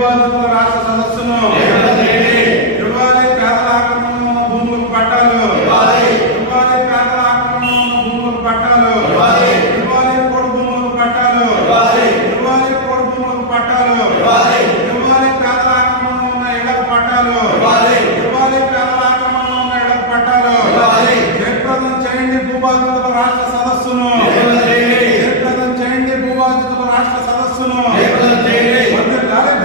రాష్ట్ర సదస్సును ఇవ్వాలి. పేదల ఆక్రమణ భూములకు పట్టాలు ఇవ్వాలి. పేదల ఆక్రమణ భూములకు పట్టాలు ఇవ్వాలి. కోడి భూములకు పట్టాలు ఇవ్వాలి. కోడి భూములకు పట్టాలు ఇవ్వాలి. పేదల ఆక్రమణ ఉన్న ఇళ్లకు పట్టాలు ఇవ్వాలి. పేదల ఆక్రమణ ఉన్న ఇళ్లకు పట్టాలు ఇవ్వాలి. జయప్రదం చేయండి భూబాధితుల రాష్ట్ర సదస్సును. జయప్రదం చేయండి భూబాధితుల రాష్ట్ర సదస్సును.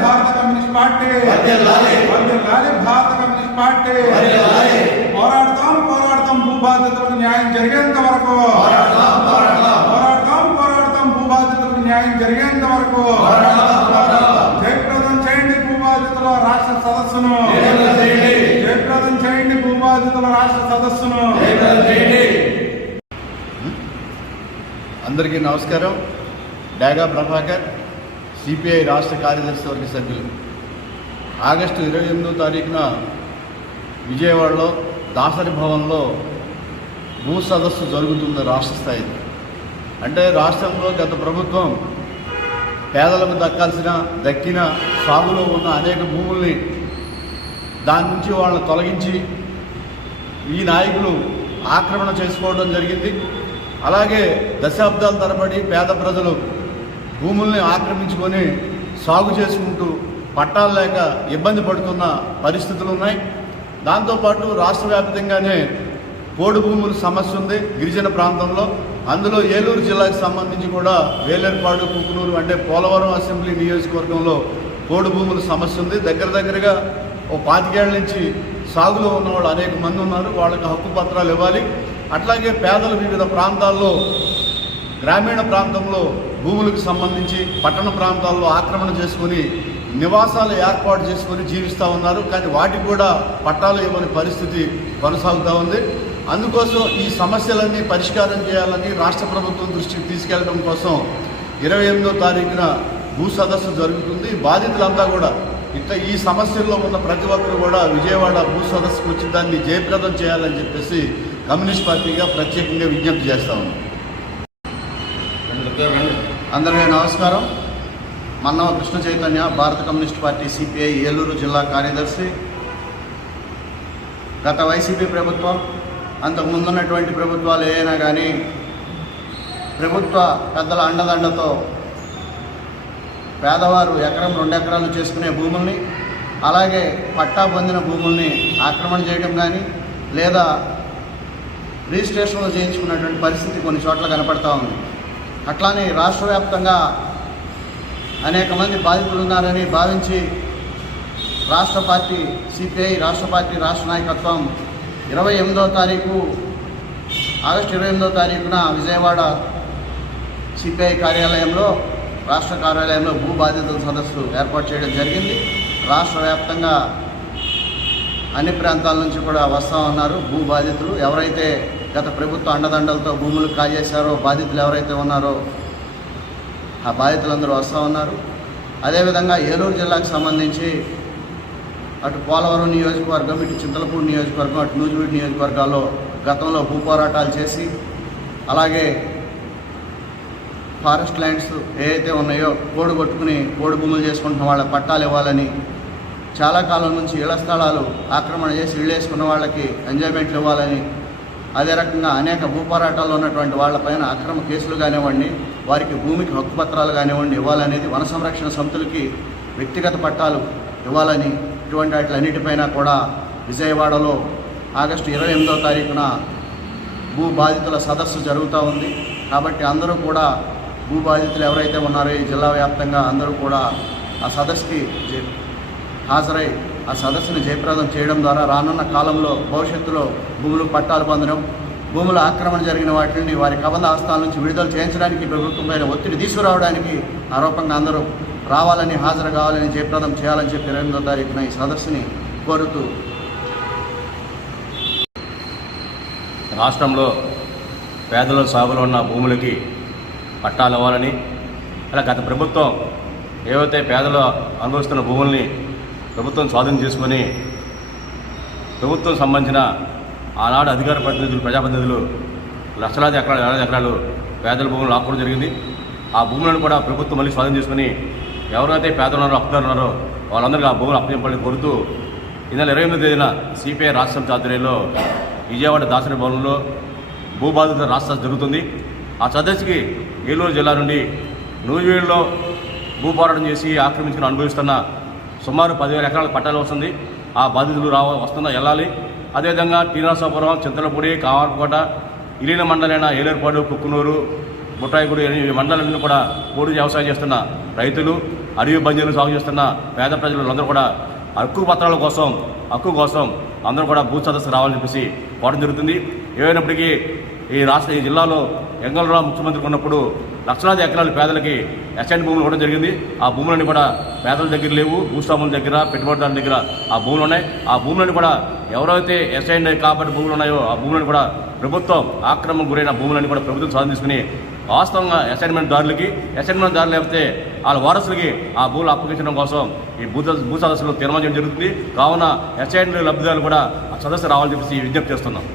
భారత కమ్యూనిస్ట్ పార్టీ భారత కమ్యూనిస్ట్ పార్టీ పోరాడతాం భూబాధితులకు న్యాయం జరిగేంత వరకు పోరాడతాం భూబాధితులకు న్యాయం జరిగేంత వరకు జయప్రదం చేయండి భూబాధితుల రాష్ట్ర సదస్సును. జయప్రదం చేయండి భూబాధితుల రాష్ట్ర సదస్సును. అందరికీ నమస్కారం. డాగా ప్రభాకర్, సిపిఐ రాష్ట్ర కార్యదర్శి వర్గ సభ్యులు. ఆగస్టు 28వ తారీఖున విజయవాడలో దాసరి భవన్లో భూ సదస్సు జరుగుతుంది రాష్ట్ర స్థాయిలో. అంటే రాష్ట్రంలో గత ప్రభుత్వం పేదలకు దక్కిన సాగులో ఉన్న అనేక భూముల్ని దాని నుంచి వాళ్ళని తొలగించి ఈ నాయకులు ఆక్రమణ చేసుకోవడం జరిగింది. అలాగే దశాబ్దాల తరబడి పేద ప్రజలు భూముల్ని ఆక్రమించుకొని సాగు చేసుకుంటూ పట్టాలు లేక ఇబ్బంది పడుతున్న పరిస్థితులు ఉన్నాయి. దాంతోపాటు రాష్ట్ర వ్యాప్తంగానే పోడు భూముల సమస్య ఉంది గిరిజన ప్రాంతంలో. అందులో ఏలూరు జిల్లాకు సంబంధించి కూడా వేలేరుపాడు, కుకునూరు అంటే పోలవరం అసెంబ్లీ నియోజకవర్గంలో పోడు భూముల సమస్య ఉంది. దగ్గరగా ఓ 25 ఏళ్ల నుంచి సాగులో ఉన్న వాళ్ళు అనేక మంది ఉన్నారు. వాళ్ళకి హక్కు పత్రాలు ఇవ్వాలి. అట్లాగే పేదలు వివిధ ప్రాంతాల్లో గ్రామీణ ప్రాంతంలో భూములకు సంబంధించి పట్టణ ప్రాంతాల్లో ఆక్రమణ చేసుకుని నివాసాలు ఏర్పాటు చేసుకొని జీవిస్తూ ఉన్నారు. కానీ వాటికి కూడా పట్టాలు ఇవ్వని పరిస్థితి కొనసాగుతూ ఉంది. అందుకోసం ఈ సమస్యలన్నీ పరిష్కారం చేయాలని రాష్ట్ర ప్రభుత్వం దృష్టికి తీసుకెళ్లడం కోసం 28వ తారీఖున భూ సదస్సు జరుగుతుంది. బాధితులంతా కూడా ఈ సమస్యల్లో ఉన్న ప్రతి ఒక్కరు కూడా విజయవాడ భూ సదస్సుకు వచ్చి దాన్ని జయప్రదం చేయాలని చెప్పేసి కమ్యూనిస్ట్ పార్టీగా ప్రత్యేకంగా విజ్ఞప్తి చేస్తా ఉన్నాం. అందరికీ నమస్కారం. మన్నవ కృష్ణ చైతన్య, భారత కమ్యూనిస్ట్ పార్టీ సిపిఐ ఏలూరు జిల్లా కార్యదర్శి. గత వైసీపీ ప్రభుత్వం, అంతకు ముందున్నటువంటి ప్రభుత్వాలు ఏవైనా కానీ ప్రభుత్వ పెద్దల అండదండతో పేదవారు ఎకరం 2 ఎకరాలు చేసుకునే భూముల్ని, అలాగే పట్టా పొందిన భూముల్ని ఆక్రమణ చేయడం కానీ లేదా రిజిస్ట్రేషన్లు చేయించుకున్నటువంటి పరిస్థితి కొన్ని చోట్ల కనపడతా ఉంది. అట్లానే రాష్ట్ర వ్యాప్తంగా అనేక మంది బాధితులు ఉన్నారని భావించి రాష్ట్ర పార్టీ సిపిఐ రాష్ట్ర నాయకత్వం 28వ తారీఖు ఆగస్టు 28వ తారీఖున విజయవాడ సిపిఐ కార్యాలయంలో, రాష్ట్ర కార్యాలయంలో భూ బాధితుల సదస్సు ఏర్పాటు చేయడం జరిగింది. రాష్ట్ర వ్యాప్తంగా అన్ని ప్రాంతాల నుంచి కూడా వస్తూ ఉన్నారు భూ బాధితులు. ఎవరైతే గత ప్రభుత్వ అండదండలతో భూములు కాజేశారో, బాధితులు ఎవరైతే ఉన్నారో ఆ బాధితులందరూ వస్తూ ఉన్నారు. అదేవిధంగా ఏలూరు జిల్లాకు సంబంధించి అటు పోలవరం నియోజకవర్గం, ఇటు చింతలపూడి నియోజకవర్గం, అటు నూజివీడు నియోజకవర్గాల్లో గతంలో భూ పోరాటాలు చేసి, అలాగే ఫారెస్ట్ ల్యాండ్స్ ఏవైతే ఉన్నాయో కోడి కొట్టుకుని కోడి భూములు చేసుకుంటున్న వాళ్ళ పట్టాలు ఇవ్వాలని, చాలా కాలం నుంచి ఇళ్ల స్థలాలు ఆక్రమణ చేసి ఇళ్ళు వేసుకున్న వాళ్ళకి ఎంజాయ్మెంట్లు ఇవ్వాలని, అదే రకంగా అనేక భూ పోరాటాల్లో ఉన్నటువంటి వాళ్ళపైన అక్రమ కేసులు కానివ్వండి, వారికి భూమికి హక్కు పత్రాలు కానివ్వండి ఇవ్వాలనేది, వన సంరక్షణ సమితులకి వ్యక్తిగత పట్టాలు ఇవ్వాలని, ఇటువంటి వాటిలన్నిటిపైన కూడా విజయవాడలో ఆగస్టు 28వ తారీఖున భూ బాధితుల సదస్సు జరుగుతూ ఉంది. కాబట్టి అందరూ కూడా భూ బాధితులు ఎవరైతే ఉన్నారో ఈ జిల్లా వ్యాప్తంగా అందరూ కూడా ఆ సదస్సుకి హాజరై ఆ సదస్సును జయప్రదం చేయడం ద్వారా రానున్న కాలంలో భవిష్యత్తులో భూములు పట్టాలు పొందడం, భూముల ఆక్రమణ జరిగిన వాటిని వారి కబంధ ఆస్థానాల నుంచి విడుదల చేయించడానికి ప్రభుత్వం పైన ఒత్తిడి తీసుకురావడానికి ఆరోపంగా అందరూ రావాలని, హాజరు కావాలని, జయప్రదం చేయాలని చెప్పి 28వ తారీఖున ఈ సదస్సుని కోరుతూ రాష్ట్రంలో పేదల సాగులో ఉన్న భూములకి పట్టాలు ఇవ్వాలని, అలా గత ప్రభుత్వం ఏవైతే పేదలు అనుభవిస్తున్న భూముల్ని ప్రభుత్వం స్వాధీనం చేసుకొని ప్రభుత్వం సంబంధించిన ఆనాడు అధికార ప్రతినిధులు, ప్రజాప్రతినిధులు లక్షలాది ఎకరాలు, వేలాది ఎకరాలు పేదల భూములు లాక్కోవడం జరిగింది. ఆ భూములను కూడా ప్రభుత్వం మళ్ళీ స్వాధీనం చేసుకుని ఎవరైతే పేదలు ఉన్నారో, అప్పుదారులు ఉన్నారో వాళ్ళందరికీ ఆ భూములు అప్పగింపాలని కోరుతూ ఈ నెల 28వ తేదీన సిపిఐ రాష్ట్ర సమితి ఆధ్వర్యంలో విజయవాడ దాసరి భవనంలో భూబాధితుల రాష్ట్ర జరుగుతుంది. ఆ సదస్సుకి ఏలూరు జిల్లా నుండి నూజివీడులో భూ పోరాటం చేసి ఆక్రమించుకుని అనుభవిస్తున్న సుమారు 10,000 ఎకరాల పట్టాలు వస్తుంది. ఆ బాధితులు వెళ్ళాలి. అదేవిధంగా టీనరసాపురం, చింతలపూడి, కావాలకోట, ఇలీన మండలైన ఏలేరుపాడు, కుక్కునూరు, బుట్టాయిగూడి ఈ మండలాలన్నీ కూడా పోడు వ్యవసాయం చేస్తున్న రైతులు, అడవి బంజీలు సాగు చేస్తున్న పేద ప్రజలందరూ కూడా హక్కు కోసం అందరూ కూడా భూ సదస్సు రావాలని చెప్పేసి కోరడం జరుగుతుంది. ఏమైనప్పటికీ ఈ జిల్లాలో వెంగళరావు ముఖ్యమంత్రి ఉన్నప్పుడు లక్షలాది ఎకరాలు పేదలకి అసైన్ భూములు ఇవ్వడం జరిగింది. ఆ భూములన్నీ కూడా పేదల దగ్గర లేవు, భూస్వాముల దగ్గర, పెట్టుబడిదారుల దగ్గర ఆ భూములు ఉన్నాయి. ఆ భూములను కూడా ఎవరైతే అసైన్ కాబట్టి భూములు ఉన్నాయో ఆ భూములను కూడా ప్రభుత్వం ఆక్రమణకు గురైన భూములను కూడా ప్రభుత్వం స్వాధీనం తీసుకుని వాస్తవంగా అసైన్మెంట్ దారులు లేకపోతే వాళ్ళ వారసులకి ఆ భూములు అప్పగించడం కోసం ఈ భూ సదస్సులో తీర్మానం జరుగుతుంది. కావున అసైన్ లబ్ధిదారులు కూడా ఆ సదస్సు రావాలని చెప్పేసి విజ్ఞప్తి చేస్తున్నాం.